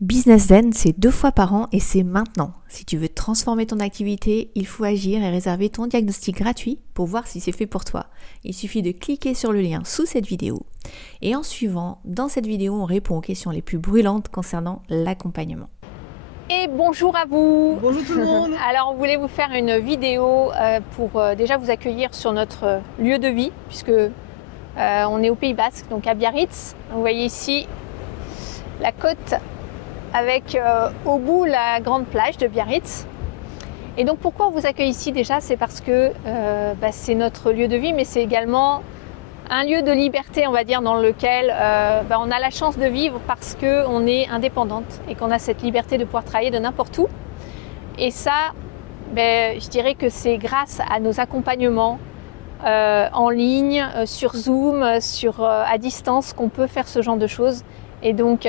Business Zen, c'est 2 fois par an et c'est maintenant. Si tu veux transformer ton activité, il faut agir et réserver ton diagnostic gratuit pour voir si c'est fait pour toi. Il suffit de cliquer sur le lien sous cette vidéo. Et en suivant, dans cette vidéo, on répond aux questions les plus brûlantes concernant l'accompagnement. Et bonjour à vous. Bonjour tout le monde. Alors on voulait vous faire une vidéo pour déjà vous accueillir sur notre lieu de vie, puisque on est au Pays Basque, donc à Biarritz. Vous voyez ici la côte avec au bout la grande plage de Biarritz. Et donc pourquoi on vous accueille ici déjà? C'est parce que c'est notre lieu de vie, mais c'est également un lieu de liberté, on va dire, dans lequel on a la chance de vivre parce qu'on est indépendante et qu'on a cette liberté de pouvoir travailler de n'importe où. Et ça, je dirais que c'est grâce à nos accompagnements en ligne, sur Zoom, à distance, qu'on peut faire ce genre de choses. Et donc,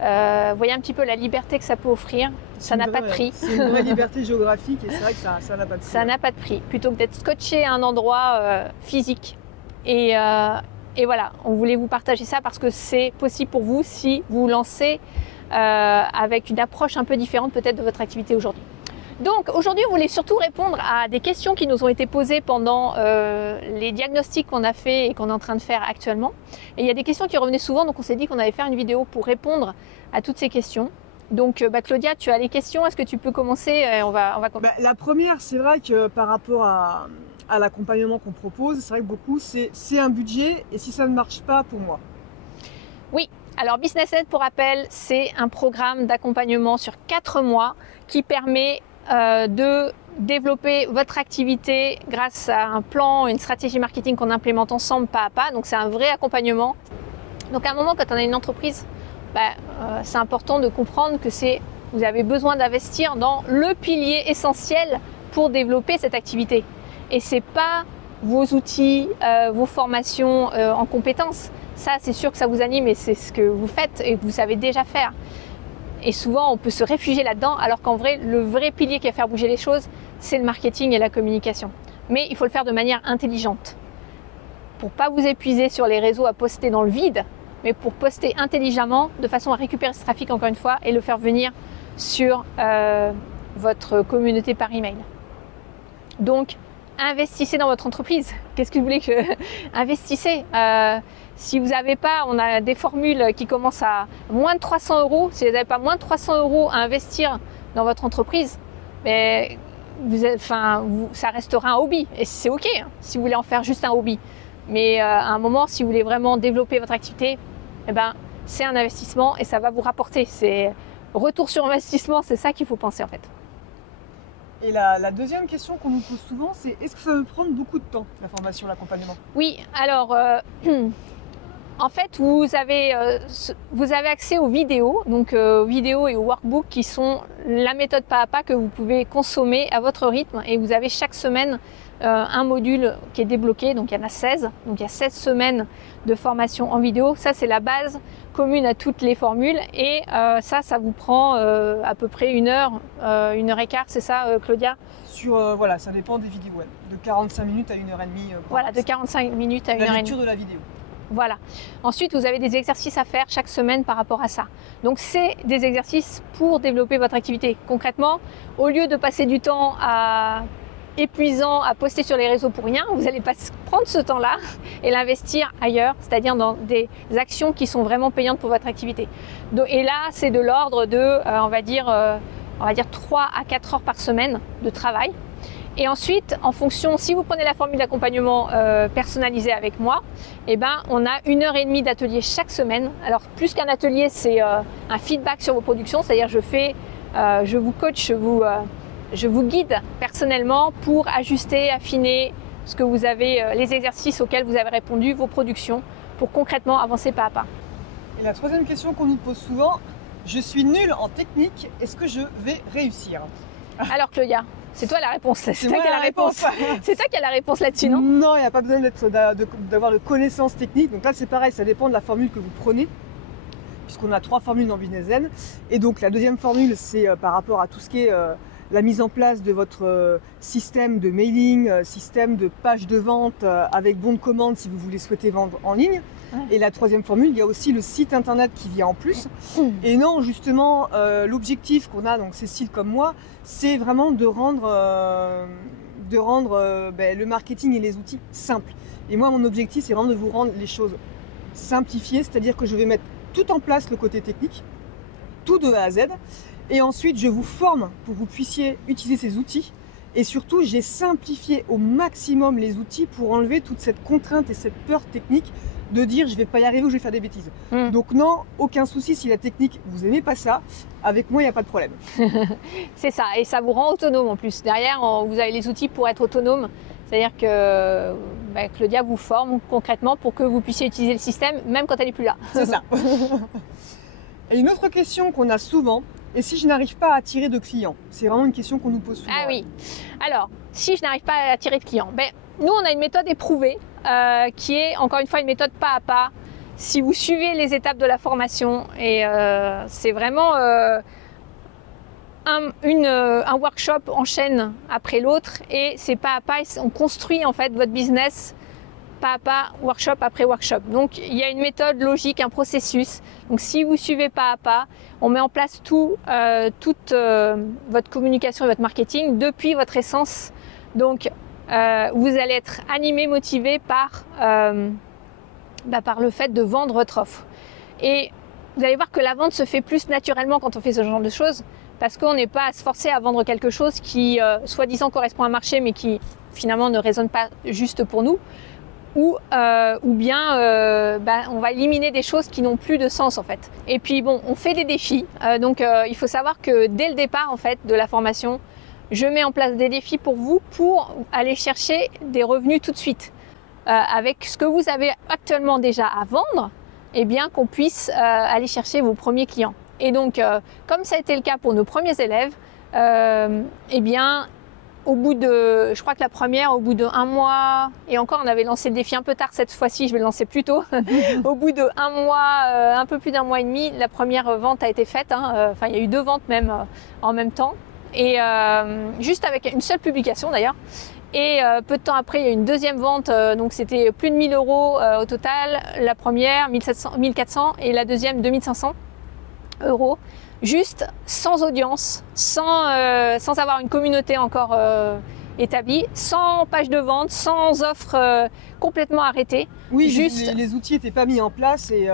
voyez un petit peu la liberté que ça peut offrir. Ça n'a pas de prix. C'est une vraie liberté géographique et c'est vrai que ça n'a pas de prix. Ça n'a pas de prix, plutôt que d'être scotché à un endroit physique. Et voilà, on voulait vous partager ça parce que c'est possible pour vous si vous vous lancez avec une approche un peu différente peut-être de votre activité aujourd'hui. Donc aujourd'hui, on voulait surtout répondre à des questions qui nous ont été posées pendant les diagnostics qu'on a fait et qu'on est en train de faire actuellement. Et il y a des questions qui revenaient souvent, donc on s'est dit qu'on allait faire une vidéo pour répondre à toutes ces questions. Donc Claudia, tu as les questions, est-ce que tu peux commencer? On va commencer. La première, c'est vrai que par rapport à l'accompagnement qu'on propose, c'est vrai que beaucoup, c'est un budget et si ça ne marche pas pour moi. Oui, alors Business Zen, pour rappel, c'est un programme d'accompagnement sur 4 mois qui permet de développer votre activité grâce à un plan, une stratégie marketing qu'on implémente ensemble pas à pas. Donc c'est un vrai accompagnement. Donc à un moment, quand on a une entreprise, c'est important de comprendre que vous avez besoin d'investir dans le pilier essentiel pour développer cette activité. Et c'est pas vos outils, vos formations en compétences. Ça, c'est sûr que ça vous anime et c'est ce que vous faites et que vous savez déjà faire. Et souvent, on peut se réfugier là-dedans, alors qu'en vrai, le vrai pilier qui va faire bouger les choses, c'est le marketing et la communication. Mais il faut le faire de manière intelligente. Pour pas vous épuiser sur les réseaux à poster dans le vide, mais pour poster intelligemment, de façon à récupérer ce trafic encore une fois et le faire venir sur votre communauté par email. Donc, investissez dans votre entreprise. Qu'est-ce que vous voulez que investissez? Si vous n'avez pas, on a des formules qui commencent à moins de 300 €. Si vous n'avez pas moins de 300 € à investir dans votre entreprise, ça restera un hobby. Et c'est OK si vous voulez en faire juste un hobby. Mais à un moment, si vous voulez vraiment développer votre activité, c'est un investissement et ça va vous rapporter. C'est retour sur investissement, c'est ça qu'il faut penser en fait. Et la deuxième question qu'on nous pose souvent, c'est est-ce que ça va me prendre beaucoup de temps, la formation, l'accompagnement? Oui, alors en fait, vous avez accès aux vidéos, donc vidéos et aux workbooks qui sont la méthode pas à pas que vous pouvez consommer à votre rythme. Et vous avez chaque semaine un module qui est débloqué, donc il y en a 16. Donc il y a 16 semaines de formation en vidéo. Ça, c'est la base commune à toutes les formules. Et ça vous prend à peu près 1 heure, 1 heure et quart, c'est ça Claudia? Ça dépend des vidéos, de 45 minutes à 1h30. Voilà, de 45 minutes à 1h30. La lecture de la vidéo. Voilà. Ensuite, vous avez des exercices à faire chaque semaine par rapport à ça. Donc, c'est des exercices pour développer votre activité. Concrètement, au lieu de passer du temps épuisant à poster sur les réseaux pour rien, vous allez prendre ce temps-là et l'investir ailleurs, c'est-à-dire dans des actions qui sont vraiment payantes pour votre activité. Et là, c'est de l'ordre de, on va dire 3 à 4 heures par semaine de travail. Et ensuite, en fonction, si vous prenez la formule d'accompagnement personnalisée avec moi, on a 1h30 d'atelier chaque semaine. Alors, plus qu'un atelier, c'est un feedback sur vos productions, c'est-à-dire je vous coach, je vous guide personnellement pour ajuster, affiner ce que vous avez, les exercices auxquels vous avez répondu, vos productions, pour concrètement avancer pas à pas. Et la troisième question qu'on nous pose souvent, je suis nulle en technique, est-ce que je vais réussir? Alors Claudia, c'est toi la réponse. C'est toi qui as la réponse. C'est toi qui as la réponse là-dessus, non? Non, il n'y a pas besoin d'avoir de connaissances techniques. Donc là, c'est pareil, ça dépend de la formule que vous prenez, puisqu'on a 3 formules dans Business Zen. Et donc la deuxième formule, c'est par rapport à tout ce qui est la mise en place de votre système de mailing, système de page de vente avec bon de commande si vous voulez souhaiter vendre en ligne. Ouais. Et la troisième formule, il y a aussi le site internet qui vient en plus. Et non, justement, l'objectif qu'on a, donc Cécile comme moi, c'est vraiment de rendre le marketing et les outils simples. Et moi, mon objectif, c'est vraiment de vous rendre les choses simplifiées, c'est-à-dire que je vais mettre tout en place le côté technique, tout de A à Z. Et ensuite, je vous forme pour que vous puissiez utiliser ces outils. Et surtout, j'ai simplifié au maximum les outils pour enlever toute cette contrainte et cette peur technique de dire je vais pas y arriver ou je vais faire des bêtises. Donc non, aucun souci si la technique, vous aimez pas ça, avec moi, il n'y a pas de problème. C'est ça, et ça vous rend autonome en plus. Derrière, vous avez les outils pour être autonome. C'est-à-dire que Claudia vous forme concrètement pour que vous puissiez utiliser le système même quand elle n'est plus là. C'est ça. Et une autre question qu'on a souvent, et si je n'arrive pas à attirer de clients? C'est vraiment une question qu'on nous pose souvent. Ah oui. Alors, si je n'arrive pas à attirer de clients, nous on a une méthode éprouvée qui est encore une fois une méthode pas à pas. Si vous suivez les étapes de la formation, et c'est vraiment un workshop en chaîne après l'autre, et c'est pas à pas, on construit en fait votre business pas à pas, workshop après workshop. Donc il y a une méthode logique, un processus. Donc si vous suivez pas à pas, on met en place toute votre communication et votre marketing depuis votre essence. Donc vous allez être animé, motivé par le fait de vendre votre offre. Et vous allez voir que la vente se fait plus naturellement quand on fait ce genre de choses, parce qu'on n'est pas à se forcer à vendre quelque chose qui soi-disant correspond à un marché mais qui finalement ne résonne pas juste pour nous. Ou bien on va éliminer des choses qui n'ont plus de sens en fait. Et puis bon, on fait des défis, donc il faut savoir que dès le départ en fait de la formation, je mets en place des défis pour vous pour aller chercher des revenus tout de suite. Avec ce que vous avez actuellement déjà à vendre, et bien qu'on puisse aller chercher vos premiers clients. Et donc comme ça a été le cas pour nos premiers élèves, et bien au bout de, je crois que la première, au bout de 1 mois, et encore on avait lancé le défi un peu tard cette fois-ci, je vais le lancer plus tôt. Au bout de 1 mois, un peu plus d'1 mois et demi, la première vente a été faite. Enfin, il y a eu 2 ventes même en même temps, et juste avec une seule publication d'ailleurs. Et peu de temps après, il y a eu une deuxième vente, donc c'était plus de 1 000 € au total. La première, 1 400, et la deuxième, 2 500 €. Juste sans audience, sans avoir une communauté encore établie, sans page de vente, sans offre complètement arrêtée. Oui, juste les outils n'étaient pas mis en place et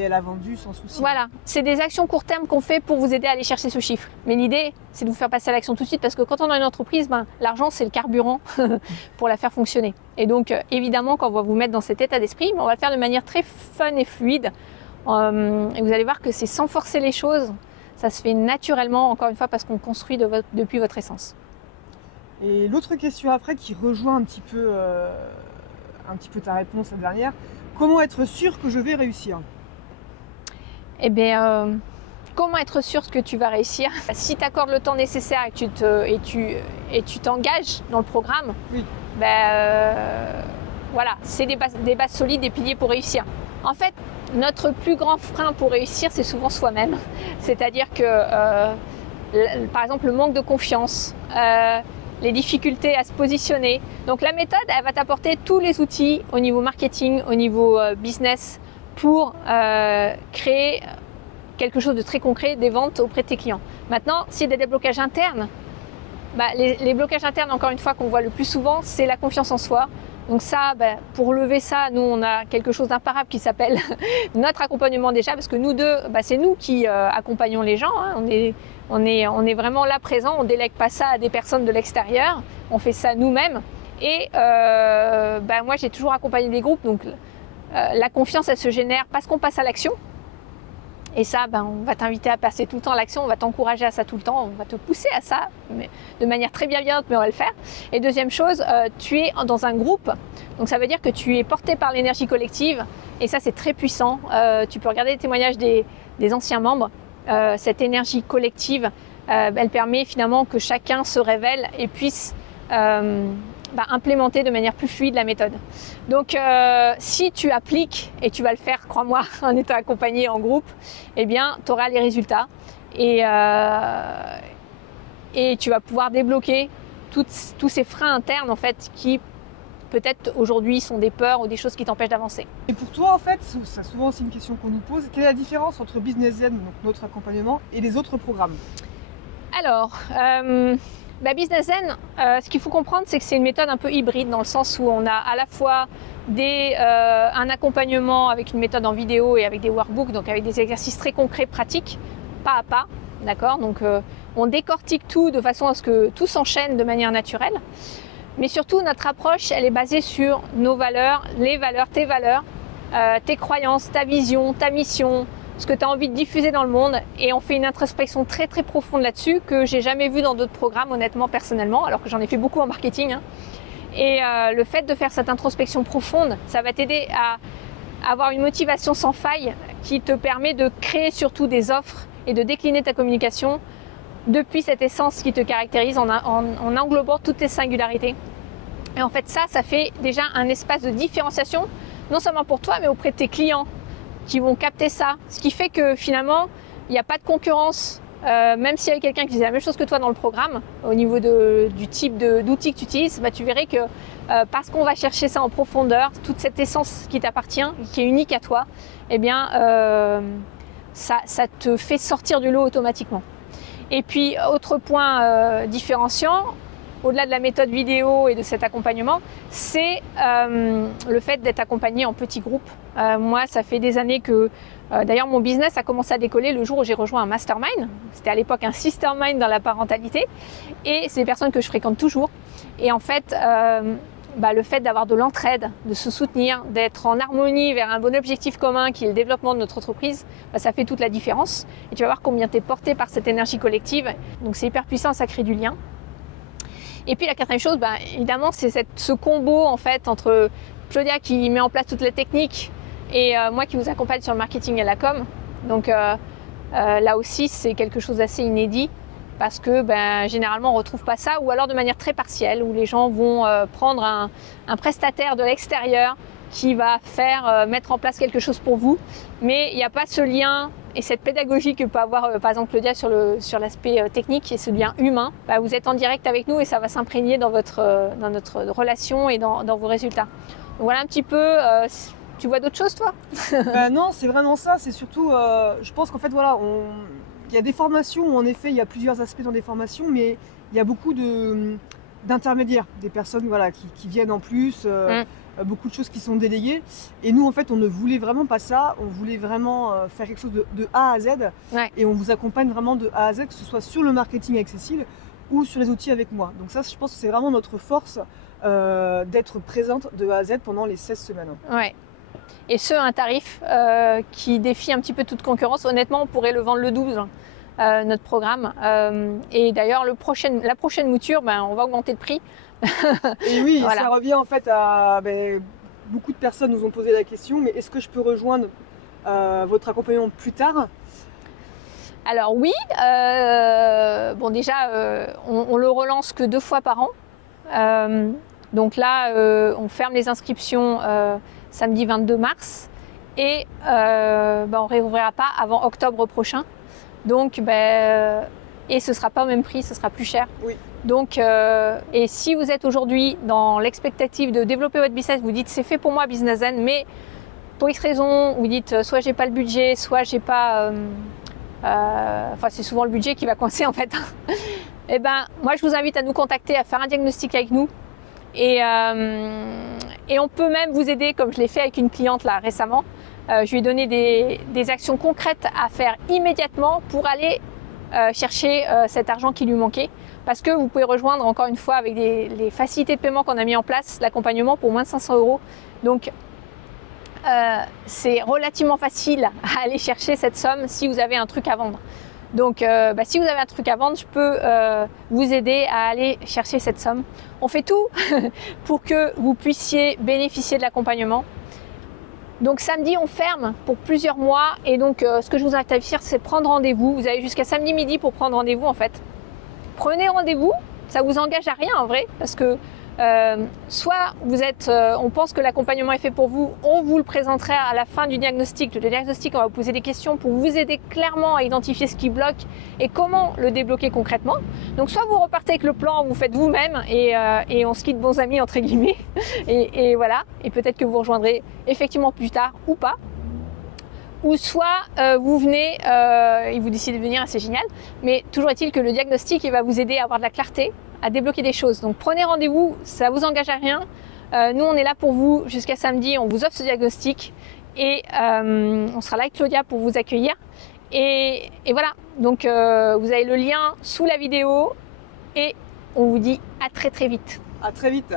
elle a vendu sans souci. Voilà, c'est des actions court terme qu'on fait pour vous aider à aller chercher ce chiffre. Mais l'idée, c'est de vous faire passer à l'action tout de suite, parce que quand on a une entreprise, l'argent c'est le carburant pour la faire fonctionner. Et donc évidemment, quand on va vous mettre dans cet état d'esprit, on va le faire de manière très fun et fluide. Et vous allez voir que c'est sans forcer les choses. Ça se fait naturellement, encore une fois, parce qu'on construit depuis votre essence. Et l'autre question après qui rejoint un petit peu ta réponse la dernière, comment être sûr que je vais réussir? Eh bien, comment être sûr que tu vas réussir? Si tu accordes le temps nécessaire et tu t'engages dans le programme, oui. Voilà, c'est des bases solides, des piliers pour réussir. En fait, notre plus grand frein pour réussir, c'est souvent soi-même. C'est-à-dire que, par exemple, le manque de confiance, les difficultés à se positionner. Donc la méthode, elle va t'apporter tous les outils au niveau marketing, au niveau business, pour créer quelque chose de très concret, des ventes auprès de tes clients. Maintenant, s'il y a des blocages internes, les blocages internes, encore une fois, qu'on voit le plus souvent, c'est la confiance en soi. Donc ça, pour lever ça, nous on a quelque chose d'imparable qui s'appelle notre accompagnement déjà, parce que nous deux, c'est nous qui accompagnons les gens. On est vraiment là présent, on délègue pas ça à des personnes de l'extérieur, on fait ça nous-mêmes. Et moi j'ai toujours accompagné des groupes, donc la confiance elle se génère parce qu'on passe à l'action. Et ça, on va t'inviter à passer tout le temps à l'action, on va t'encourager à ça tout le temps, on va te pousser à ça, mais de manière très bienveillante, mais on va le faire. Et deuxième chose, tu es dans un groupe, donc ça veut dire que tu es porté par l'énergie collective, et ça c'est très puissant. Tu peux regarder les témoignages des anciens membres, cette énergie collective, elle permet finalement que chacun se révèle et puisse implémenter de manière plus fluide la méthode. Donc si tu appliques, et tu vas le faire, crois-moi, en étant accompagné en groupe, eh bien tu auras les résultats. Et et tu vas pouvoir débloquer tous ces freins internes en fait qui peut-être aujourd'hui sont des peurs ou des choses qui t'empêchent d'avancer. Et pour toi, en fait, c'est souvent aussi une question qu'on nous pose, quelle est la différence entre Business Zen, donc notre accompagnement, et les autres programmes? Alors, Business Zen, ce qu'il faut comprendre, c'est que c'est une méthode un peu hybride dans le sens où on a à la fois un accompagnement avec une méthode en vidéo et avec des workbooks, donc avec des exercices très concrets, pratiques, pas à pas, d'accord? Donc, on décortique tout de façon à ce que tout s'enchaîne de manière naturelle. Mais surtout, notre approche, elle est basée sur nos valeurs, tes croyances, ta vision, ta mission, ce que tu as envie de diffuser dans le monde. Et on fait une introspection très très profonde là-dessus que j'ai jamais vue dans d'autres programmes, honnêtement, personnellement, alors que j'en ai fait beaucoup en marketing. Et le fait de faire cette introspection profonde, ça va t'aider à avoir une motivation sans faille qui te permet de créer surtout des offres et de décliner ta communication depuis cette essence qui te caractérise en englobant toutes tes singularités. Et en fait ça fait déjà un espace de différenciation, non seulement pour toi, mais auprès de tes clients qui vont capter ça. Ce qui fait que finalement, il n'y a pas de concurrence, même s'il y avait quelqu'un qui faisait la même chose que toi dans le programme, au niveau du type d'outils que tu utilises, tu verrais que parce qu'on va chercher ça en profondeur, toute cette essence qui t'appartient, qui est unique à toi, eh bien, ça te fait sortir du lot automatiquement. Et puis, autre point différenciant, au-delà de la méthode vidéo et de cet accompagnement, c'est le fait d'être accompagné en petits groupes. Moi, ça fait des années que, d'ailleurs, mon business a commencé à décoller le jour où j'ai rejoint un mastermind. C'était à l'époque un sistermind dans la parentalité. Et c'est des personnes que je fréquente toujours. Et en fait, le fait d'avoir de l'entraide, de se soutenir, d'être en harmonie vers un bon objectif commun qui est le développement de notre entreprise, ça fait toute la différence. Et tu vas voir combien tu es porté par cette énergie collective. Donc c'est hyper puissant, ça crée du lien. Et puis la quatrième chose, évidemment, c'est ce combo en fait entre Claudia qui met en place toutes les techniques et moi qui vous accompagne sur le marketing et la com. Donc là aussi, c'est quelque chose d'assez inédit. Parce que généralement on ne retrouve pas ça, ou alors de manière très partielle, où les gens vont prendre un prestataire de l'extérieur qui va mettre en place quelque chose pour vous, mais il n'y a pas ce lien et cette pédagogie que peut avoir par exemple Claudia sur l'aspect technique et ce lien humain. Vous êtes en direct avec nous et ça va s'imprégner dans notre relation et dans vos résultats. Donc voilà un petit peu. Tu vois d'autres choses toi? Non, c'est vraiment ça, c'est surtout, je pense qu'en fait voilà, il y a des formations où en effet il y a plusieurs aspects dans des formations, mais il y a beaucoup d'intermédiaires, des personnes voilà, qui viennent en plus, beaucoup de choses qui sont déléguées. Et nous en fait on ne voulait vraiment pas ça, on voulait vraiment faire quelque chose de A à Z. Ouais. Et on vous accompagne vraiment de A à Z, que ce soit sur le marketing avec Cécile ou sur les outils avec moi. Donc ça je pense que c'est vraiment notre force d'être présente de A à Z pendant les 16 semaines. Ouais. Et un tarif qui défie un petit peu toute concurrence. Honnêtement, on pourrait le vendre le 12, notre programme. Et d'ailleurs, la prochaine mouture, on va augmenter le prix. Et oui, voilà. Ça revient en fait à... beaucoup de personnes nous ont posé la question, mais est-ce que je peux rejoindre votre accompagnement plus tard? Alors oui, déjà, on le relance que 2 fois par an. Donc là, on ferme les inscriptions samedi 22 mars et on réouvrira pas avant octobre prochain. Donc, et ce sera pas au même prix, ce sera plus cher. Oui. Donc, et si vous êtes aujourd'hui dans l'expectative de développer votre business, vous dites c'est fait pour moi Business Zen, mais pour X raison, vous dites soit j'ai pas le budget, soit j'ai pas, c'est souvent le budget qui va coincer en fait. Et moi je vous invite à nous contacter, à faire un diagnostic avec nous. Et on peut même vous aider, comme je l'ai fait avec une cliente là récemment. Je lui ai donné des actions concrètes à faire immédiatement pour aller chercher cet argent qui lui manquait. Parce que vous pouvez rejoindre encore une fois avec les facilités de paiement qu'on a mis en place, l'accompagnement pour moins de 500 €. Donc c'est relativement facile à aller chercher cette somme si vous avez un truc à vendre. Donc si vous avez un truc à vendre, je peux vous aider à aller chercher cette somme. On fait tout pour que vous puissiez bénéficier de l'accompagnement. Donc samedi, on ferme pour plusieurs mois et donc ce que je vous invite à faire, c'est prendre rendez-vous. Vous avez jusqu'à samedi midi pour prendre rendez-vous en fait. Prenez rendez-vous, ça vous engage à rien en vrai, parce que Soit on pense que l'accompagnement est fait pour vous, on vous le présenterait à la fin du diagnostic. Le diagnostic, on va vous poser des questions pour vous aider clairement à identifier ce qui bloque et comment le débloquer concrètement. Donc soit vous repartez avec le plan, vous faites vous-même et on se quitte bons amis entre guillemets et voilà, et peut-être que vous rejoindrez effectivement plus tard ou pas. Ou soit vous venez et vous décidez de venir, c'est génial, mais toujours est-il que le diagnostic il va vous aider à avoir de la clarté, à débloquer des choses. Donc prenez rendez-vous, ça vous engage à rien. Nous on est là pour vous jusqu'à samedi, on vous offre ce diagnostic et on sera là avec Claudia pour vous accueillir. Et voilà, donc vous avez le lien sous la vidéo et on vous dit à très très vite. À très vite.